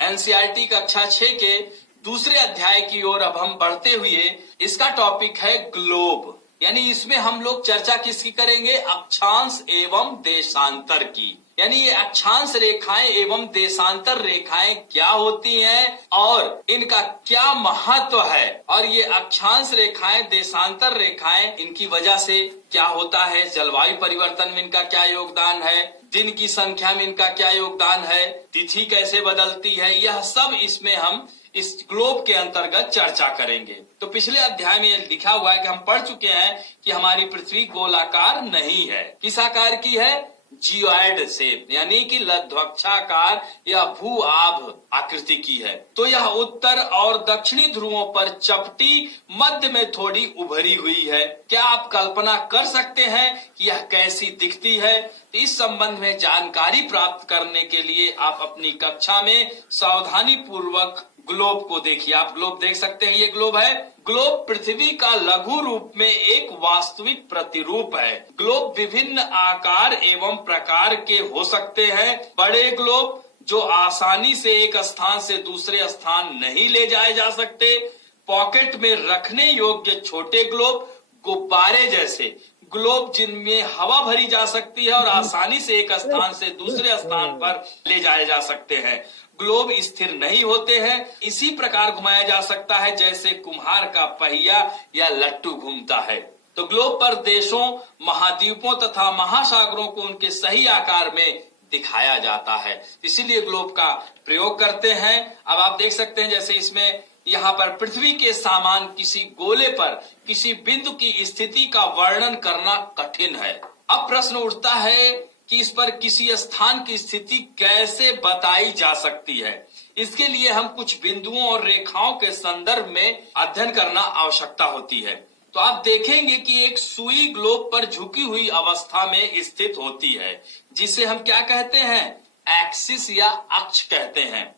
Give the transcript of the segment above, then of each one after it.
NCERT कक्षा 6 के दूसरे अध्याय की ओर अब हम बढ़ते हुए इसका टॉपिक है ग्लोब। यानी इसमें हम लोग चर्चा किसकी करेंगे? अक्षांश एवं देशांतर की। यानी ये अक्षांश रेखाएं एवं देशांतर रेखाएं क्या होती हैं और इनका क्या महत्व है, और ये अक्षांश रेखाएं देशांतर रेखाएं इनकी वजह से क्या होता है, जलवायु परिवर्तन में इनका क्या योगदान है, दिन की संख्या में इनका क्या योगदान है, तिथि कैसे बदलती है, यह सब इसमें हम इस ग्लोब के अंतर्गत चर्चा करेंगे। तो पिछले अध्याय में यह लिखा हुआ है कि हम पढ़ चुके हैं कि हमारी पृथ्वी गोलाकार नहीं है। किस आकार की है? जियोइड शेप, यानी कि लघ्वाक्षाकार या भू आभ आकृति की है। तो यह उत्तर और दक्षिणी ध्रुवों पर चपटी, मध्य में थोड़ी उभरी हुई है। क्या आप कल्पना कर सकते हैं कि यह कैसी दिखती है? इस संबंध में जानकारी प्राप्त करने के लिए आप अपनी कक्षा में सावधानी पूर्वक ग्लोब को देखिए। आप ग्लोब देख सकते हैं, ये ग्लोब है। ग्लोब पृथ्वी का लघु रूप में एक वास्तविक प्रतिरूप है। ग्लोब विभिन्न आकार एवं प्रकार के हो सकते हैं। बड़े ग्लोब जो आसानी से एक स्थान से दूसरे स्थान नहीं ले जाए जा सकते, पॉकेट में रखने योग्य छोटे ग्लोब, गुब्बारे जैसे ग्लोब जिनमें हवा भरी जा सकती है और आसानी से एक स्थान से दूसरे स्थान पर ले जाए जा सकते हैं। ग्लोब स्थिर नहीं होते हैं, इसी प्रकार घुमाया जा सकता है जैसे कुम्हार का पहिया या लट्टू घूमता है। तो ग्लोब पर देशों, महाद्वीपों तथा महासागरों को उनके सही आकार में दिखाया जाता है, इसीलिए ग्लोब का प्रयोग करते हैं। अब आप देख सकते हैं जैसे इसमें यहाँ पर पृथ्वी के समान किसी गोले पर किसी बिंदु की स्थिति का वर्णन करना कठिन है। अब प्रश्न उठता है कि इस पर किसी स्थान की स्थिति कैसे बताई जा सकती है। इसके लिए हम कुछ बिंदुओं और रेखाओं के संदर्भ में अध्ययन करना आवश्यकता होती है। तो आप देखेंगे कि एक सुई ग्लोब पर झुकी हुई अवस्था में स्थित होती है, जिसे हम क्या कहते हैं? एक्सिस या अक्ष कहते हैं।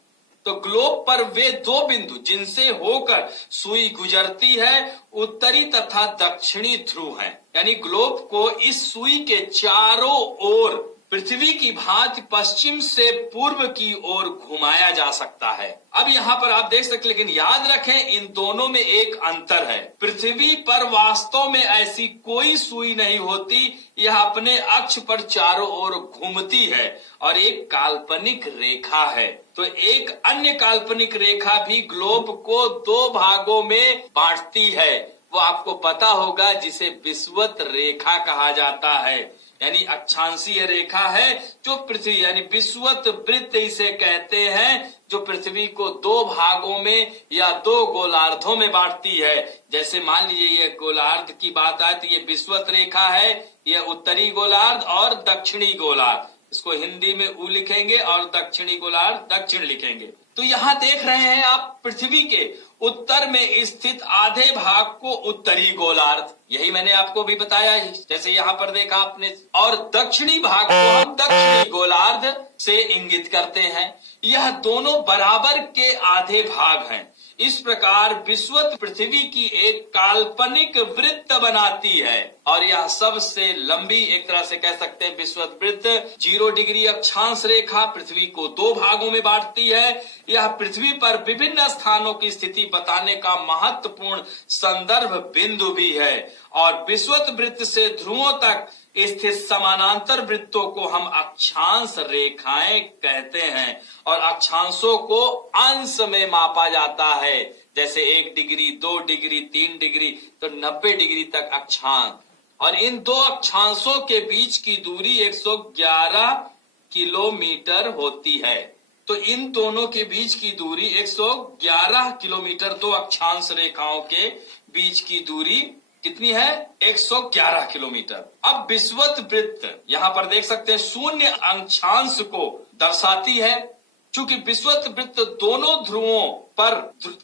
तो ग्लोब पर वे दो बिंदु जिनसे होकर सुई गुजरती है उत्तरी तथा दक्षिणी ध्रुव हैं। यानी ग्लोब को इस सुई के चारों ओर पृथ्वी की भांति पश्चिम से पूर्व की ओर घुमाया जा सकता है। अब यहाँ पर आप देख सकते, लेकिन याद रखें इन दोनों में एक अंतर है। पृथ्वी पर वास्तव में ऐसी कोई सुई नहीं होती, यह अपने अक्ष पर चारों ओर घूमती है और एक काल्पनिक रेखा है। तो एक अन्य काल्पनिक रेखा भी ग्लोब को दो भागों में बांटती है, वो आपको पता होगा, जिसे विषुवत रेखा कहा जाता है। यानी अक्षांशीय रेखा है जो पृथ्वी, यानी विषुवत वृत्त इसे कहते हैं, जो पृथ्वी को दो भागों में या दो गोलार्धों में बांटती है। जैसे मान लीजिए ये गोलार्ध की बात आए तो ये विषुवत रेखा है, यह उत्तरी गोलार्ध और दक्षिणी गोलार्ध, इसको हिंदी में ऊ लिखेंगे और दक्षिणी गोलार्ध दक्षिण लिखेंगे। तो यहाँ देख रहे हैं आप पृथ्वी के उत्तर में स्थित आधे भाग को उत्तरी गोलार्ध, यही मैंने आपको भी बताया ही, जैसे यहाँ पर देखा आपने, और दक्षिणी भाग को हम दक्षिणी गोलार्ध से इंगित करते हैं। यह दोनों बराबर के आधे भाग हैं। इस प्रकार विषुवत पृथ्वी की एक काल्पनिक वृत्त बनाती है और यह सबसे लंबी, एक तरह से कह सकते हैं विषुवत वृत्त 0 डिग्री अक्षांश रेखा पृथ्वी को दो भागों में बांटती है। यह पृथ्वी पर विभिन्न स्थानों की स्थिति बताने का महत्वपूर्ण संदर्भ बिंदु भी है और विषुवत वृत्त से ध्रुवों तक स्थित समानांतर वृत्तों को हम अक्षांश रेखाएं कहते हैं और अक्षांशों को अंश में मापा जाता है, जैसे 1 डिग्री, 2 डिग्री, 3 डिग्री, तो 90 डिग्री तक अक्षांश। और इन दो अक्षांशों के बीच की दूरी 111 किलोमीटर होती है। तो इन दोनों के बीच की दूरी 111 किलोमीटर, दो अक्षांश रेखाओं के बीच की दूरी कितनी है? 111 किलोमीटर। अब विषुवत वृत्त यहाँ पर देख सकते हैं शून्य अक्षांश को दर्शाती है। चूंकि विषुवत वृत्त दोनों ध्रुवों पर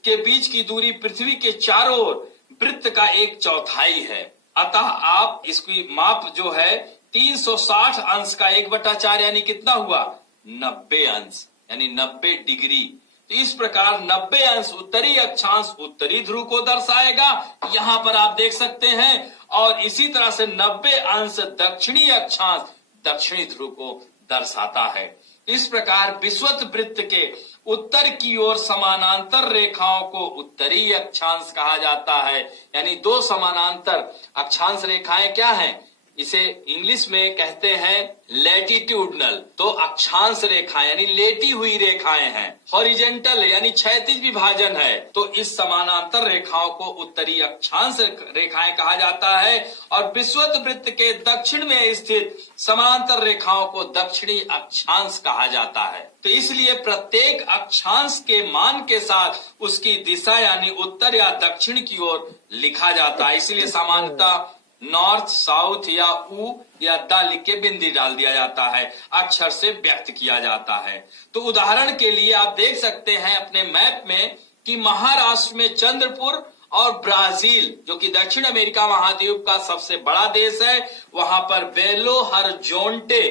के बीच की दूरी पृथ्वी के चारों ओर वृत्त का 1/4 है, अतः आप इसकी माप जो है 360 अंश का 1/4 यानी कितना हुआ? 90 अंश, यानी 90 डिग्री। तो इस प्रकार 90 अंश उत्तरी अक्षांश उत्तरी ध्रुव को दर्शाएगा, यहाँ पर आप देख सकते हैं, और इसी तरह से 90 अंश दक्षिणी अक्षांश दक्षिणी ध्रुव को दर्शाता है। इस प्रकार विषुवत वृत्त के उत्तर की ओर समानांतर रेखाओं को उत्तरी अक्षांश कहा जाता है। यानी दो समानांतर अक्षांश रेखाएं क्या हैं? इसे इंग्लिश में कहते हैं लैटिट्यूडनल, तो अक्षांश रेखाएं यानी लेटी हुई रेखाएं हैं। हॉरिजेंटल यानी क्षैतिज विभाजन है, तो इस समानांतर रेखाओं को उत्तरी अक्षांश रेखाएं कहा जाता है। और विषुवत वृत्त के दक्षिण में स्थित समांतर रेखाओं को दक्षिणी अक्षांश कहा जाता है। तो इसलिए प्रत्येक अक्षांश के मान के साथ उसकी दिशा यानी उत्तर या दक्षिण की ओर लिखा जाता है। इसलिए सामान्यतः नॉर्थ, साउथ या ऊ या द लिख के बिंदी डाल दिया जाता है, अक्षर से व्यक्त किया जाता है। तो उदाहरण के लिए आप देख सकते हैं अपने मैप में कि महाराष्ट्र में चंद्रपुर और ब्राजील, जो कि दक्षिण अमेरिका महाद्वीप का सबसे बड़ा देश है, वहां पर बेलो हॉरिज़ॉन्टे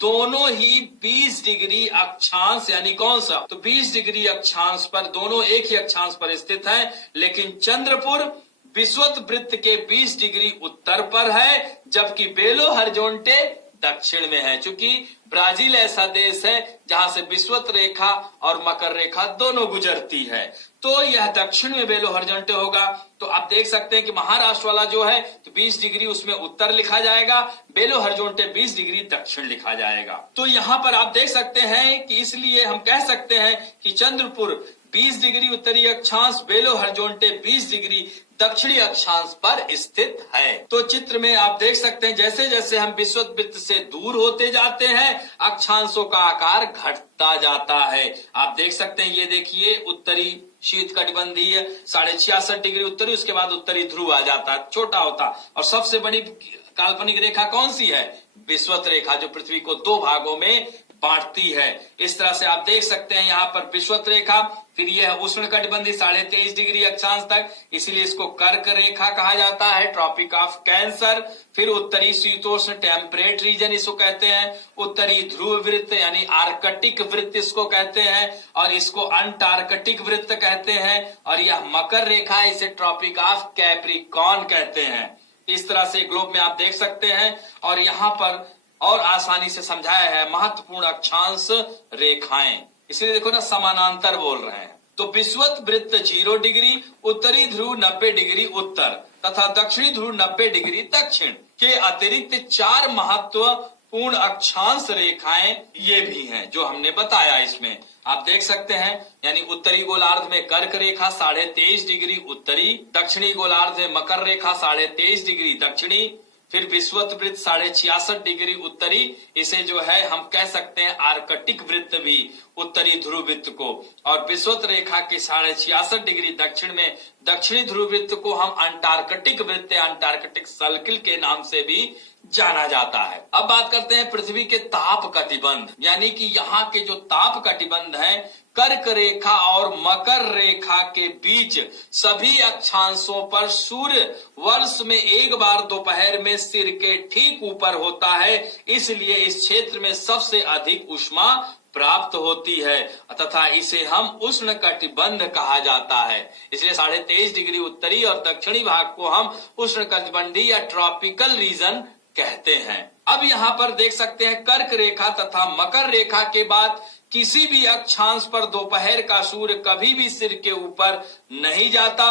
दोनों ही 20 डिग्री अक्षांश यानी कौन सा? तो 20 डिग्री अक्षांश पर, दोनों एक ही अक्षांश पर स्थित है। लेकिन चंद्रपुर विषुवत वृत्त के 20 डिग्री उत्तर पर है, जबकि बेलो हॉरिज़ॉन्टे दक्षिण में है। चूंकि ब्राजील ऐसा देश है जहां से विषुवत रेखा और मकर रेखा दोनों गुजरती है, तो यह दक्षिण में बेलो हॉरिज़ॉन्टे होगा। तो आप देख सकते हैं कि महाराष्ट्र वाला जो है तो 20 डिग्री उसमें उत्तर लिखा जाएगा, बेलो हॉरिज़ॉन्टे 20 डिग्री दक्षिण लिखा जाएगा। तो यहाँ पर आप देख सकते हैं कि इसलिए हम कह सकते हैं कि चंद्रपुर 20 डिग्री उत्तरी अक्षांश, बेलो हॉरिज़ॉन्टे 20 डिग्री दक्षिणी अक्षांश पर स्थित है। तो चित्र में आप देख सकते हैं जैसे जैसे हम विषुवत वृत्त से दूर होते जाते हैं, अक्षांशों का आकार घटता जाता है। आप देख सकते हैं, ये देखिए उत्तरी शीत कटिबंधीय 66.5 डिग्री उत्तरी, उसके बाद उत्तरी ध्रुव आ जाता है, छोटा होता। और सबसे बड़ी काल्पनिक रेखा कौन सी है? विषुवत रेखा, जो पृथ्वी को दो भागों में बांटती है। इस तरह से आप देख सकते हैं यहाँ पर विषुवत रेखा, फिर यह उष्ण कटिबंधी 23.5 डिग्री अक्षांश तक, इसलिए इसको कर्क रेखा कहा जाता है, ट्रॉपिक ऑफ कैंसर। फिर उत्तरी शीतोष्ण टेम्परेट रीजन इसको कहते हैं, उत्तरी ध्रुव वृत्त यानी आर्कटिक वृत्त इसको कहते हैं, और इसको अंटार्कटिक वृत्त कहते हैं। और यह मकर रेखा, इसे ट्रॉपिक ऑफ कैप्रिकॉर्न कहते हैं। इस तरह से ग्लोब में आप देख सकते हैं। और यहाँ पर और आसानी से समझाया है महत्वपूर्ण अक्षांश रेखाएं, इसलिए देखो ना समानांतर बोल रहे हैं। तो विषुवत वृत्त 0 डिग्री, उत्तरी ध्रुव 90 डिग्री उत्तर तथा दक्षिणी ध्रुव 90 डिग्री दक्षिण के अतिरिक्त 4 महत्वपूर्ण अक्षांश रेखाएं ये भी हैं जो हमने बताया। इसमें आप देख सकते हैं, यानी उत्तरी गोलार्ध में कर्क रेखा 23.5 डिग्री उत्तरी, दक्षिणी गोलार्ध में मकर रेखा 23.5 डिग्री दक्षिणी, फिर विषुवत वृत्त 66.5 डिग्री उत्तरी, इसे जो है हम कह सकते हैं आर्कटिक वृत्त भी, उत्तरी ध्रुव वृत्त को। और विषुवत रेखा के 66.5 डिग्री दक्षिण में दक्षिणी ध्रुव वृत्त को हम अंटार्कटिक वृत्त या अंटार्कटिक सर्किल के नाम से भी जाना जाता है। अब बात करते हैं पृथ्वी के ताप कटिबंध, यानी कि यहाँ के जो ताप कटिबंध हैं, कर्क रेखा और मकर रेखा के बीच सभी अक्षांशों पर सूर्य वर्ष में एक बार दोपहर में सिर के ठीक ऊपर होता है, इसलिए इस क्षेत्र में सबसे अधिक ऊष्मा प्राप्त होती है तथा इसे हम उष्ण कटिबंध कहा जाता है। इसलिए 23.5 डिग्री उत्तरी और दक्षिणी भाग को हम उष्ण कटिबंधी या ट्रॉपिकल रीजन कहते हैं। अब यहाँ पर देख सकते हैं कर्क रेखा तथा मकर रेखा के बाद किसी भी अक्षांश पर दोपहर का सूर्य कभी भी सिर के ऊपर नहीं जाता,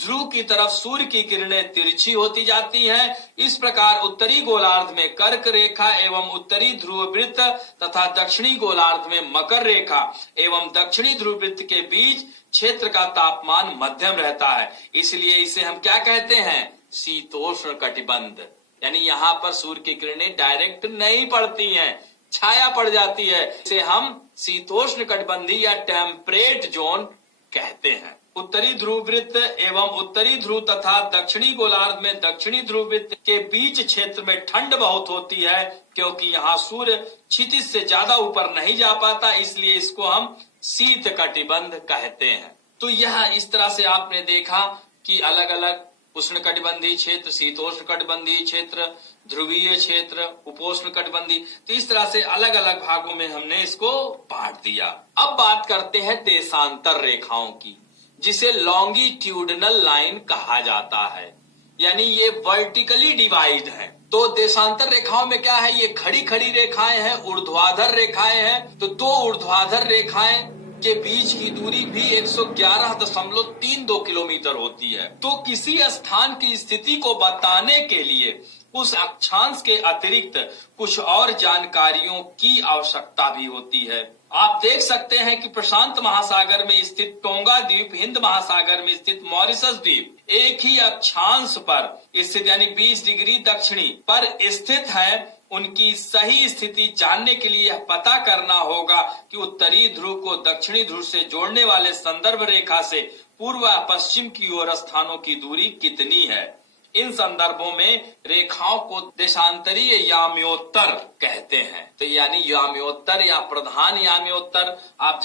ध्रुव की तरफ सूर्य की किरणें तिरछी होती जाती हैं। इस प्रकार उत्तरी गोलार्ध में कर्क रेखा एवं उत्तरी ध्रुव वृत्त तथा दक्षिणी गोलार्ध में मकर रेखा एवं दक्षिणी ध्रुव वृत्त के बीच क्षेत्र का तापमान मध्यम रहता है, इसलिए इसे हम क्या कहते हैं? शीतोष्ण कटिबंध। यानी यहाँ पर सूर्य की किरणें डायरेक्ट नहीं पड़ती हैं, छाया पड़ जाती है, इसे हम शीतोष्ण कटिबंधी या टेम्परेट जोन कहते हैं। उत्तरी ध्रुव वृत्त एवं उत्तरी ध्रुव तथा दक्षिणी गोलार्ध में दक्षिणी ध्रुव वृत्त के बीच क्षेत्र में ठंड बहुत होती है, क्योंकि यहाँ सूर्य क्षितिज से ज्यादा ऊपर नहीं जा पाता, इसलिए इसको हम शीत कटिबंध कहते हैं। तो यह इस तरह से आपने देखा कि अलग अलग उष्ण कटिबंधी क्षेत्र, शीतोष्ण कटिबंधी क्षेत्र, ध्रुवीय क्षेत्र, उपोष्ण कटिबंधी, तो इस तरह से अलग अलग भागों में हमने इसको बांट दिया। अब बात करते हैं देशांतर रेखाओं की, जिसे लॉन्गिट्यूडनल लाइन कहा जाता है, यानी ये वर्टिकली डिवाइड है। तो देशांतर रेखाओं में क्या है, ये खड़ी खड़ी रेखाएं हैं, ऊर्ध्वाधर रेखाएं हैं। तो दो ऊर्ध्वाधर रेखाएं के बीच की दूरी भी 111.32 किलोमीटर होती है। तो किसी स्थान की स्थिति को बताने के लिए उस अक्षांश के अतिरिक्त कुछ और जानकारियों की आवश्यकता भी होती है। आप देख सकते हैं कि प्रशांत महासागर में स्थित टोंगा द्वीप, हिंद महासागर में स्थित मॉरिशस द्वीप एक ही अक्षांश पर स्थित यानी 20 डिग्री दक्षिणी पर स्थित है। उनकी सही स्थिति जानने के लिए पता करना होगा कि उत्तरी ध्रुव को दक्षिणी ध्रुव से जोड़ने वाले संदर्भ रेखा से पूर्व व पश्चिम की ओर स्थानों की दूरी कितनी है। इन संदर्भों में रेखाओं को देशांतरीय याम्योत्तर कहते हैं। तो यानी याम्योत्तर या प्रधान याम्योत्तर आप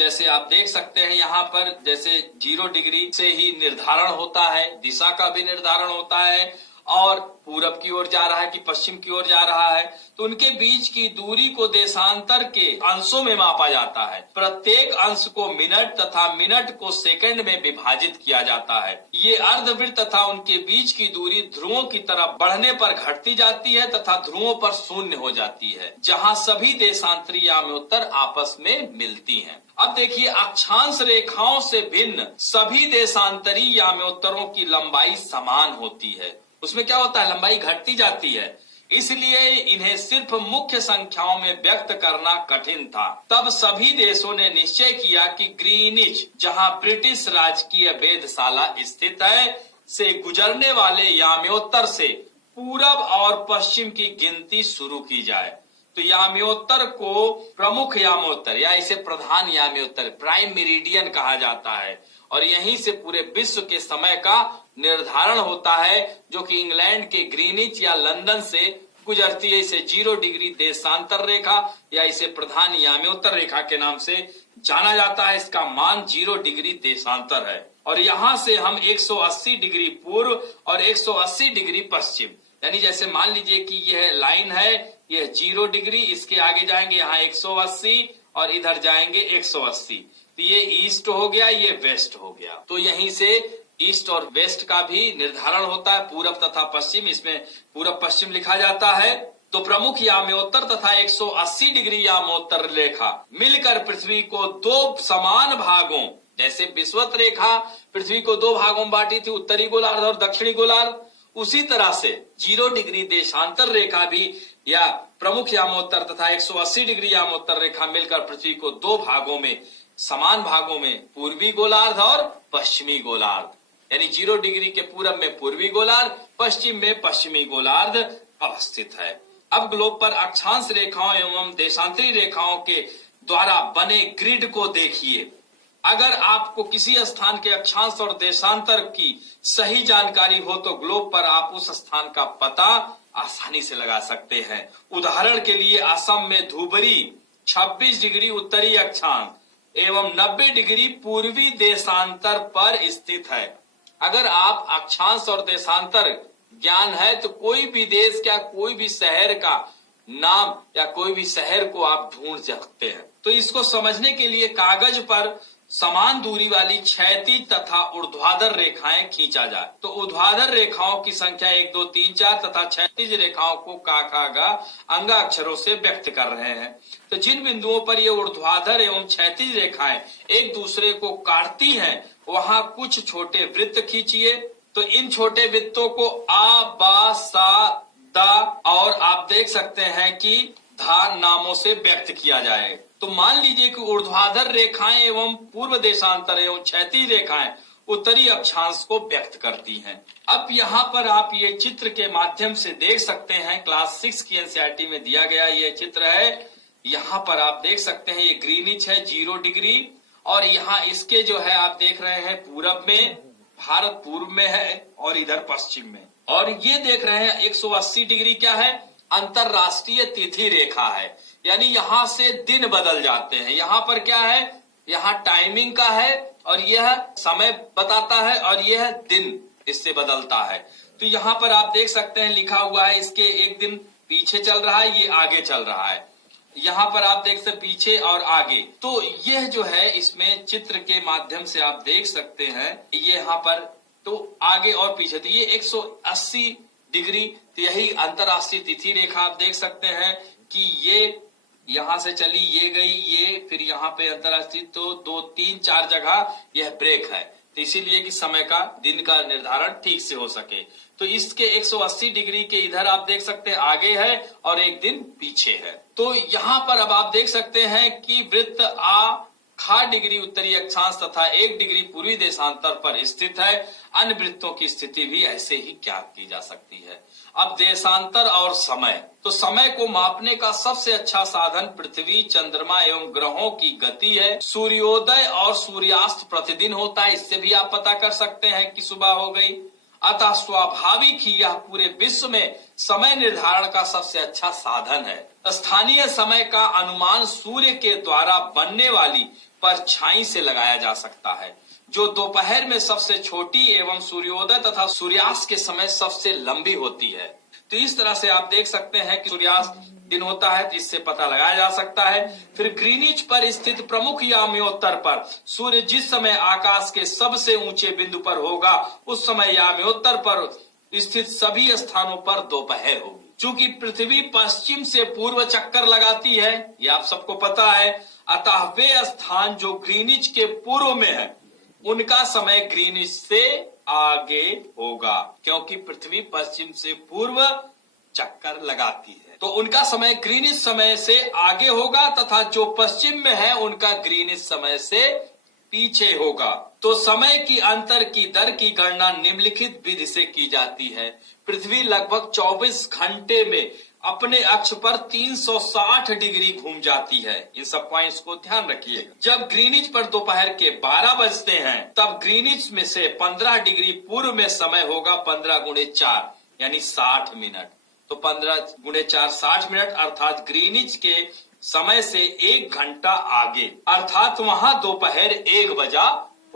देख सकते हैं यहाँ पर, जैसे 0 डिग्री से ही निर्धारण होता है, दिशा का भी निर्धारण होता है और पूरब की ओर जा रहा है कि पश्चिम की ओर जा रहा है। तो उनके बीच की दूरी को देशांतर के अंशों में मापा जाता है। प्रत्येक अंश को मिनट तथा मिनट को सेकंड में विभाजित किया जाता है। ये अर्धवृत्त तथा उनके बीच की दूरी ध्रुवों की तरफ बढ़ने पर घटती जाती है तथा ध्रुवों पर शून्य हो जाती है, जहाँ सभी देशांतरी याम्योत्तर आपस में मिलती हैं। अब देखिए, अक्षांश रेखाओं से भिन्न सभी देशांतरी याम्योत्तरों की लंबाई समान होती है। उसमें क्या होता है, लंबाई घटती जाती है, इसलिए इन्हें सिर्फ मुख्य संख्याओं में व्यक्त करना कठिन था। तब सभी देशों ने निश्चय किया कि ग्रीनिच, जहां ब्रिटिश राजकीय वेधशाला स्थित है, से गुजरने वाले याम्योत्तर से पूरब और पश्चिम की गिनती शुरू की जाए। तो याम्योत्तर को प्रमुख याम्योत्तर या इसे प्रधान याम्योत्तर, प्राइम मेरिडियन कहा जाता है और यहीं से पूरे विश्व के समय का निर्धारण होता है, जो कि इंग्लैंड के ग्रीनिच या लंदन से गुजरती है। इसे 0 डिग्री देशांतर रेखा या इसे प्रधान याम्योत्तर रेखा के नाम से जाना जाता है। इसका मान 0 डिग्री देशांतर है और यहाँ से हम 180 डिग्री पूर्व और 180 डिग्री पश्चिम, यानी जैसे मान लीजिए कि यह लाइन है, यह 0 डिग्री, इसके आगे जाएंगे यहाँ 180 और इधर जाएंगे 180। तो ये ईस्ट हो गया, ये वेस्ट हो गया। तो यहीं से ईस्ट और वेस्ट का भी निर्धारण होता है, पूरब तथा पश्चिम, इसमें पूरब पश्चिम लिखा जाता है। तो प्रमुख याम्योत्तर तथा 180 डिग्री याम्योत्तर रेखा मिलकर पृथ्वी को 2 समान भागों, जैसे विषुवत रेखा पृथ्वी को 2 भागों में बांटी थी, उत्तरी गोलार्ध और दक्षिणी गोलार्ध, उसी तरह से 0 डिग्री देशांतर रेखा भी या प्रमुख यामोत्तर तथा 180 डिग्री यामोत्तर रेखा मिलकर पृथ्वी को 2 भागों में, समान भागों में, पूर्वी गोलार्ध और पश्चिमी गोलार्ध, यानी 0 डिग्री के पूरब में पूर्वी गोलार्ध, पश्चिम में पश्चिमी गोलार्ध अवस्थित है। अब ग्लोब पर अक्षांश रेखाओं एवं देशांतरी रेखाओं के द्वारा बने ग्रिड को देखिए। अगर आपको किसी स्थान के अक्षांश और देशांतर की सही जानकारी हो तो ग्लोब पर आप उस स्थान का पता आसानी से लगा सकते हैं। उदाहरण के लिए असम में धुबरी 26 डिग्री उत्तरी अक्षांश एवं 90 डिग्री पूर्वी देशांतर पर स्थित है। अगर आप अक्षांश और देशांतर ज्ञान है तो कोई भी देश का कोई भी शहर का नाम या कोई भी शहर को आप ढूंढ सकते हैं। तो इसको समझने के लिए कागज पर समान दूरी वाली क्षैतिज तथा ऊर्ध्वाधर रेखाएं खींचा जाए। तो ऊर्ध्वाधर रेखाओं की संख्या 1 2 3 4 तथा क्षैतिज रेखाओं को का खा गा अंगा अक्षरों से व्यक्त कर रहे हैं। तो जिन बिंदुओं पर ये ऊर्ध्वाधर एवं क्षैतिज रेखाएं एक दूसरे को काटती हैं वहां कुछ छोटे वृत्त खींचिए। तो इन छोटे वृत्तों को आ बा सा दा और आप देख सकते हैं कि धा नामों से व्यक्त किया जाए। तो मान लीजिए कि ऊर्ध्वाधर रेखाएं एवं पूर्व देशांतर एवं क्षैतिज रेखाएं उत्तरी अक्षांश को व्यक्त करती हैं। अब यहाँ पर आप ये चित्र के माध्यम से देख सकते हैं, क्लास 6 की एनसीईआरटी में दिया गया ये चित्र है। यहाँ पर आप देख सकते हैं ये ग्रीनिच है 0 डिग्री और यहाँ इसके जो है आप देख रहे हैं पूरब में, भारत पूर्व में है और इधर पश्चिम में। और ये देख रहे हैं 180 डिग्री क्या है, अंतरराष्ट्रीय तिथि रेखा है, यानी यहाँ से दिन बदल जाते हैं। यहाँ पर क्या है, यहाँ टाइमिंग का है और यह समय बताता है और यह दिन इससे बदलता है। तो यहाँ पर आप देख सकते हैं लिखा हुआ है, इसके एक दिन पीछे चल रहा है, ये आगे चल रहा है। यहाँ पर आप देख सकते पीछे और आगे। तो यह जो है इसमें चित्र के माध्यम से आप देख सकते हैं, ये यहाँ पर तो आगे और पीछे। तो ये 180 डिग्री। तो यही अंतरराष्ट्रीय तिथि रेखा आप देख सकते हैं कि ये यहां से चली, ये गई, ये फिर यहाँ पे अंतरराष्ट्रीय, तो 2, 3, 4 जगह यह ब्रेक है। तो इसीलिए कि समय का, दिन का निर्धारण ठीक से हो सके। तो इसके 180 डिग्री के इधर आप देख सकते हैं आगे है और एक दिन पीछे है। तो यहाँ पर अब आप देख सकते हैं कि वृत्त खा डिग्री उत्तरी अक्षांश तथा 1 डिग्री पूर्वी देशांतर पर स्थित है। अन्य वृत्तों की स्थिति भी ऐसे ही ज्ञात की जा सकती है। अब देशांतर और समय, तो समय को मापने का सबसे अच्छा साधन पृथ्वी, चंद्रमा एवं ग्रहों की गति है। सूर्योदय और सूर्यास्त प्रतिदिन होता है, इससे भी आप पता कर सकते हैं कि सुबह हो गई। अतः स्वाभाविक ही यह पूरे विश्व में समय निर्धारण का सबसे अच्छा साधन है। स्थानीय समय का अनुमान सूर्य के द्वारा बनने वाली परछाई से लगाया जा सकता है, जो दोपहर में सबसे छोटी एवं सूर्योदय तथा सूर्यास्त के समय सबसे लंबी होती है। तो इस तरह से आप देख सकते हैं कि सूर्यास्त दिन होता है, तो इससे पता लगाया जा सकता है। फिर ग्रीनिच पर स्थित प्रमुख याम्योत्तर पर सूर्य जिस समय आकाश के सबसे ऊंचे बिंदु पर होगा, उस समय याम्योत्तर पर स्थित सभी स्थानों पर दोपहर होगी। चूंकि पृथ्वी पश्चिम से पूर्व चक्कर लगाती है, ये आप सबको पता है, अतः वे स्थान जो ग्रीनिच के पूर्व में है, उनका समय ग्रीनिच से आगे होगा, क्योंकि पृथ्वी पश्चिम से पूर्व चक्कर लगाती है, तो उनका समय ग्रीनिच समय से आगे होगा तथा जो पश्चिम में है उनका ग्रीनिच समय से पीछे होगा। तो समय की अंतर की दर की गणना निम्नलिखित विधि से की जाती है। पृथ्वी लगभग 24 घंटे में अपने अक्ष पर 360 डिग्री घूम जाती है। इन सब पॉइंट्स को ध्यान रखिएगा। जब ग्रीनिच पर दोपहर के 12 बजते हैं, तब ग्रीनिच में से 15 डिग्री पूर्व में समय होगा 15 गुणे 4 यानी 60 मिनट। तो 15 गुणे 4 60 मिनट, अर्थात ग्रीनिच के समय से 1 घंटा आगे, अर्थात वहां दोपहर 1 बजा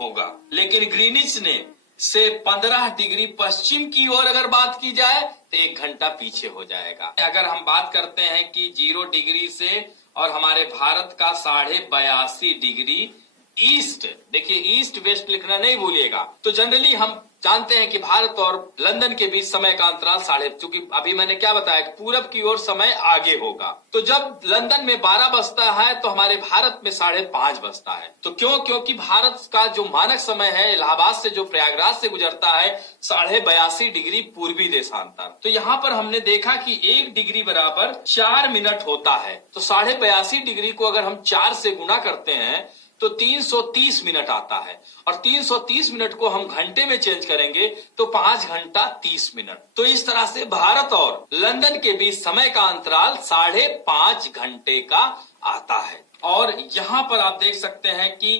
होगा। लेकिन ग्रीनिच ने से 15 डिग्री पश्चिम की ओर अगर बात की जाए तो 1 घंटा पीछे हो जाएगा। अगर हम बात करते हैं कि 0 डिग्री से और हमारे भारत का 82.5 डिग्री ईस्ट, देखिए ईस्ट वेस्ट लिखना नहीं भूलिएगा। तो जनरली हम जानते हैं कि भारत और लंदन के बीच समय का अंतराल चूंकि अभी मैंने क्या बताया कि पूरब की ओर समय आगे होगा, तो जब लंदन में 12 बजता है तो हमारे भारत में 5:30 बजता है। तो क्योंकि भारत का जो मानक समय है इलाहाबाद से जो प्रयागराज से गुजरता है 82.5 डिग्री पूर्वी देशांतर। तो यहाँ पर हमने देखा कि 1 डिग्री बराबर 4 मिनट होता है। तो 82.5 डिग्री को अगर हम 4 से गुना करते हैं तो 330 मिनट आता है, और 330 मिनट को हम घंटे में चेंज करेंगे तो 5 घंटा 30 मिनट। तो इस तरह से भारत और लंदन के बीच समय का अंतराल 5.5 घंटे का आता है। और यहाँ पर आप देख सकते हैं कि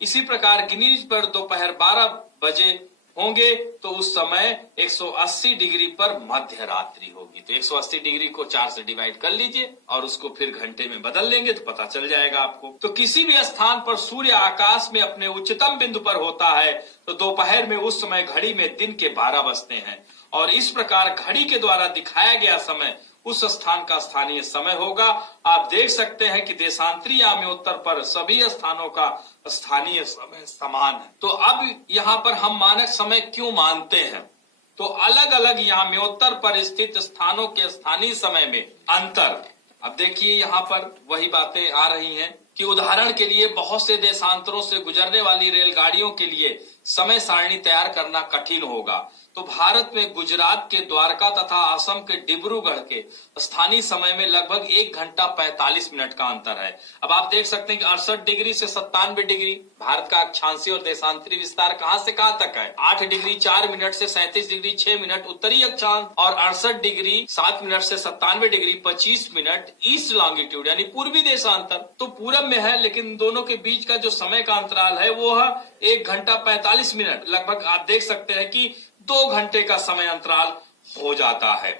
इसी प्रकार ग्रीनिच पर दोपहर 12 बजे होंगे तो उस समय 180 डिग्री पर मध्य रात्रि होगी। तो 180 डिग्री को 4 से डिवाइड कर लीजिए और उसको फिर घंटे में बदल लेंगे तो पता चल जाएगा आपको। तो किसी भी स्थान पर सूर्य आकाश में अपने उच्चतम बिंदु पर होता है तो दोपहर में उस समय घड़ी में दिन के 12 बजते हैं, और इस प्रकार घड़ी के द्वारा दिखाया गया समय उस स्थान का स्थानीय समय होगा। आप देख सकते हैं कि देशांतरी याम्योत्तर पर सभी स्थानों का स्थानीय समय समान है। तो अब यहाँ पर हम मानक समय क्यों मानते हैं, तो अलग अलग याम्योत्तर पर स्थित स्थानों के स्थानीय समय में अंतर। अब देखिए यहाँ पर वही बातें आ रही हैं कि उदाहरण के लिए बहुत से देशांतरों से गुजरने वाली रेलगाड़ियों के लिए समय सारणी तैयार करना कठिन होगा। तो भारत में गुजरात के द्वारका तथा असम के डिब्रूगढ़ के स्थानीय समय में लगभग 1 घंटा 45 मिनट का अंतर है। अब आप देख सकते हैं कि 68 डिग्री से 97 डिग्री भारत का अक्षांशीय और देशांतरी विस्तार कहां से कहां तक है। 8 डिग्री 4 मिनट से 37 डिग्री 6 मिनट उत्तरी अक्षांश, और 68 डिग्री 7 मिनट से 97 डिग्री 25 मिनट ईस्ट लॉन्गिट्यूड यानी पूर्वी देशांतर। तो पूरब में है, लेकिन दोनों के बीच का जो समय का अंतराल है वो है 1 घंटा 45 मिनट। लगभग आप देख सकते हैं कि 2 घंटे का समय अंतराल हो जाता है।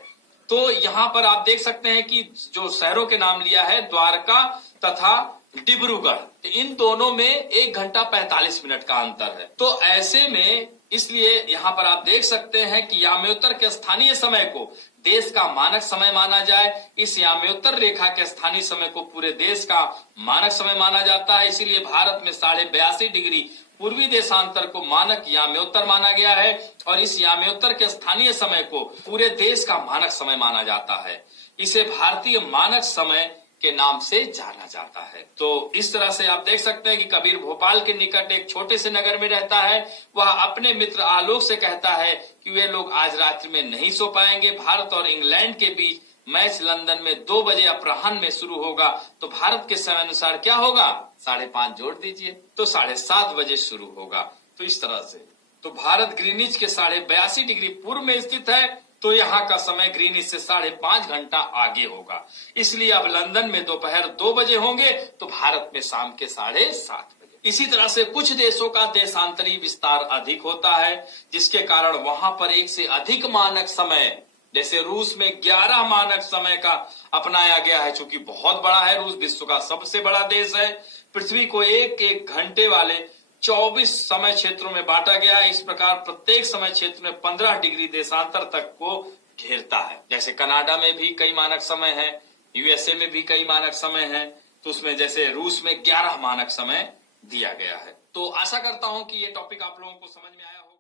तो यहाँ पर आप देख सकते हैं कि जो शहरों के नाम लिया है द्वारका तथा डिब्रूगढ़, इन दोनों में 1 घंटा 45 मिनट का अंतर है। तो ऐसे में इसलिए यहाँ पर आप देख सकते हैं कि याम्योत्तर के स्थानीय समय को देश का मानक समय माना जाए। इस याम्योत्तर रेखा के स्थानीय समय को पूरे देश का मानक समय माना जाता है। इसीलिए भारत में 82.5 डिग्री पूर्वी देशांतर को मानक याम्योत्तर माना गया है और इस याम्योत्तर के स्थानीय समय को पूरे देश का मानक समय माना जाता है। इसे भारतीय मानक समय के नाम से जाना जाता है। तो इस तरह से आप देख सकते हैं कि कबीर भोपाल के निकट एक छोटे से नगर में रहता है। वह अपने मित्र आलोक से कहता है कि वे लोग आज रात्रि में नहीं सो पाएंगे। भारत और इंग्लैंड के बीच मैच लंदन में 2 बजे अपराह्न में शुरू होगा, तो भारत के समय अनुसार क्या होगा, 5:30 जोड़ दीजिए तो 7:30 बजे शुरू होगा। तो इस तरह से तो भारत ग्रीनिच के 82.5 डिग्री पूर्व में स्थित है, तो यहाँ का समय ग्रीनिच से 5.5 घंटा आगे होगा। इसलिए अब लंदन में दोपहर 2 बजे होंगे तो भारत में शाम के 7:30 बजे। इसी तरह से कुछ देशों का देशांतरी विस्तार अधिक होता है, जिसके कारण वहां पर एक से अधिक मानक समय, जैसे रूस में 11 मानक समय का अपनाया गया है। चूंकि बहुत बड़ा है, रूस विश्व का सबसे बड़ा देश है। पृथ्वी को एक एक घंटे वाले 24 समय क्षेत्रों में बांटा गया है। इस प्रकार प्रत्येक समय क्षेत्र में 15 डिग्री देशांतर तक को घेरता है। जैसे कनाडा में भी कई मानक समय है, यूएसए में भी कई मानक समय है, तो उसमें जैसे रूस में 11 मानक समय दिया गया है। तो आशा करता हूं कि ये टॉपिक आप लोगों को समझ में आया होगा।